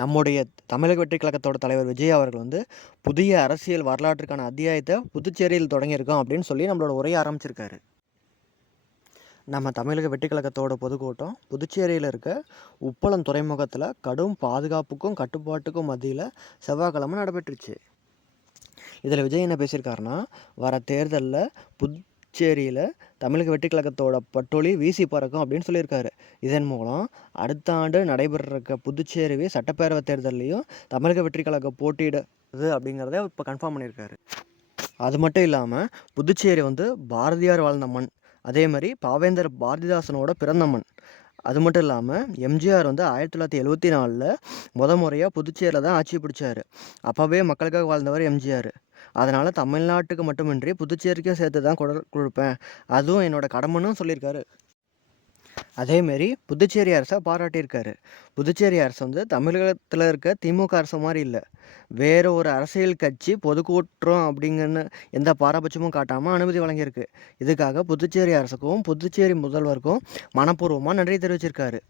நம்முடைய தமிழக வெற்றி கழகத்தோட தலைவர் விஜய் அவர்கள் வந்து புதிய அரசியல் வரலாற்றுக்கான அத்தியாயத்தை புதுச்சேரியில் தொடங்கியிருக்கோம் அப்படின்னு சொல்லி நம்மளோட உரையை ஆரம்பிச்சிருக்காரு. நம்ம தமிழக வெற்றி கழகத்தோட பொதுக்கூட்டம் புதுச்சேரியில் இருக்க உப்பளம் துறைமுகத்தில் கடும் பாதுகாப்புக்கும் கட்டுப்பாட்டுக்கும் மத்தியில் செவ்வாய்க்கிழமை நடைபெற்றுச்சு. இதில் விஜய் என்ன பேசியிருக்காருன்னா வர தேர்தலில் புதுச்சேரியில் தமிழக வெற்றி கழகத்தோட பட்டொலி வீசி பறக்கும் அப்படின்னு சொல்லியிருக்காரு. இதன் மூலம் அடுத்த ஆண்டு நடைபெற புதுச்சேரி சட்டப்பேரவை தேர்தல்லையும் தமிழக வெற்றி கழகம் போட்டியிடுது அப்படிங்கிறத இப்போ கன்ஃபார்ம் பண்ணியிருக்காரு. அது மட்டும் இல்லாமல் புதுச்சேரி வந்து பாரதியார் வாழ்ந்த மண் அதே மாதிரி பாவேந்தர் பாரதிதாசனோட பிறந்த மண். அது மட்டும் இல்லாமல் எம்ஜிஆர் வந்து ஆயிரத்தி தொள்ளாயிரத்தி எழுபத்தி நாலில் முத முறையாக புதுச்சேரியில் தான் ஆட்சி பிடிச்சார். அப்போவே மக்களுக்காக வாழ்ந்தவர் எம்ஜிஆர். அதனால் தமிழ்நாட்டுக்கு மட்டுமின்றி புதுச்சேரிக்கும் சேர்த்து தான் குரல் கொடுப்பேன். அதுவும் என்னோட கடமைன்னு சொல்லியிருக்காரு. அதேமாரி புதுச்சேரி அரசை பாராட்டியிருக்காரு. புதுச்சேரி அரசு வந்து தமிழகத்தில் இருக்க திமுக அரசு மாதிரி இல்லை. வேறு ஒரு அரசியல் கட்சி பொதுக்கூற்றம் அப்படிங்கன்னு எந்த பாரபட்சமும் காட்டாமல் அனுமதி வழங்கியிருக்கு. இதுக்காக புதுச்சேரி அரசுக்கும் புதுச்சேரி முதல்வருக்கும் மனப்பூர்வமாக நன்றி தெரிவிச்சிருக்காரு.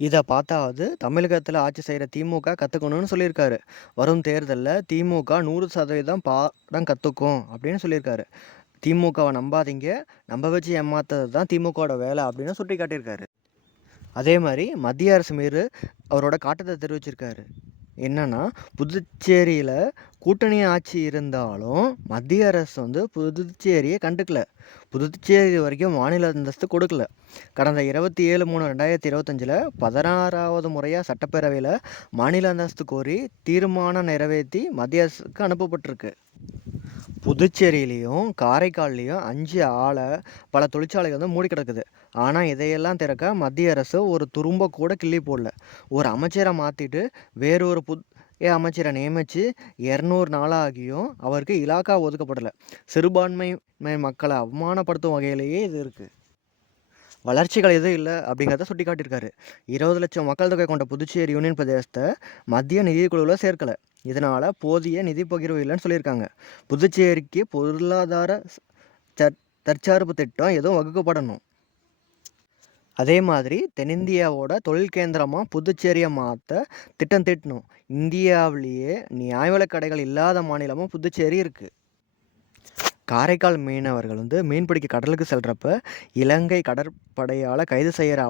இதை பார்த்தாவது தமிழகத்தில் ஆட்சி செய்கிற திமுக கற்றுக்கணும்னு சொல்லியிருக்காரு. வரும் தேர்தலில் திமுக நூறு சதவீதம் பாடம் கற்றுக்கும் அப்படின்னு சொல்லியிருக்காரு. திமுகவை நம்பாதீங்க. நம்ப வச்சு ஏமாத்துறது தான் திமுகவோட வேலை அப்படின்னு சுட்டி காட்டியிருக்காரு. அதே மாதிரி மத்திய அரசு மீது அவரோட காட்டத்தை தெரிவிச்சிருக்காரு. என்னன்னா புதுச்சேரியில் கூட்டணி ஆட்சி இருந்தாலும் மத்திய அரசு வந்து புதுச்சேரியை கண்டுக்கல. புதுச்சேரி வரைக்கும் மாநில அந்தஸ்து கொடுக்கல. கடந்த இருபத்தி ஏழு மூணு ரெண்டாயிரத்தி இருபத்தஞ்சில் பதினாறாவது முறையாக சட்டப்பேரவையில் மாநில அந்தஸ்து கோரி தீர்மானம் நிறைவேற்றி மத்திய அரசுக்கு அனுப்பப்பட்டிருக்கு. புதுச்சேரியிலையும் காரைக்கால்லையும் அஞ்சு ஆலை பல தொழிற்சாலைகள் வந்து மூடி கிடக்குது. ஆனால் இதையெல்லாம் திறக்க மத்திய அரசு ஒரு துரும்ப கூட கிள்ளி போடல. ஒரு அமைச்சரை மாற்றிட்டு வேறொரு புத் அமைச்சரை நியமித்து இரநூறு நாளாகியும் அவருக்கு இலாக்கா ஒதுக்கப்படலை. சிறுபான்மை மக்களை அவமானப்படுத்தும் வகையிலேயே இது இருக்குது வளர்ச்சிகள் எதுவும் இல்லை அப்படிங்கிறத சுட்டி காட்டியிருக்காரு இருபது லட்சம் மக்கள் தொகை கொண்ட புதுச்சேரி யூனியன் பிரதேசத்தை மத்திய நிதிக்குழுவில் சேர்க்கலை. இதனால் போதிய நிதி பகிர்வு இல்லைன்னு சொல்லியிருக்காங்க. புதுச்சேரிக்கு பொருளாதார தற்சார்பு திட்டம் எதுவும் வகுக்கப்படணும். அதே மாதிரி தென்னிந்தியாவோட தொழில் கேந்திரமாக புதுச்சேரியை மாற்ற திட்டம் திட்டணும். இந்தியாவிலேயே நியாய கடைகள் இல்லாத மாநிலமும் புதுச்சேரி இருக்குது காரைக்கால் மீனவர்கள் வந்து மீன்பிடிக்க கடலுக்கு செல்கிறப்ப இலங்கை கடற்படையால் கைது செய்கிற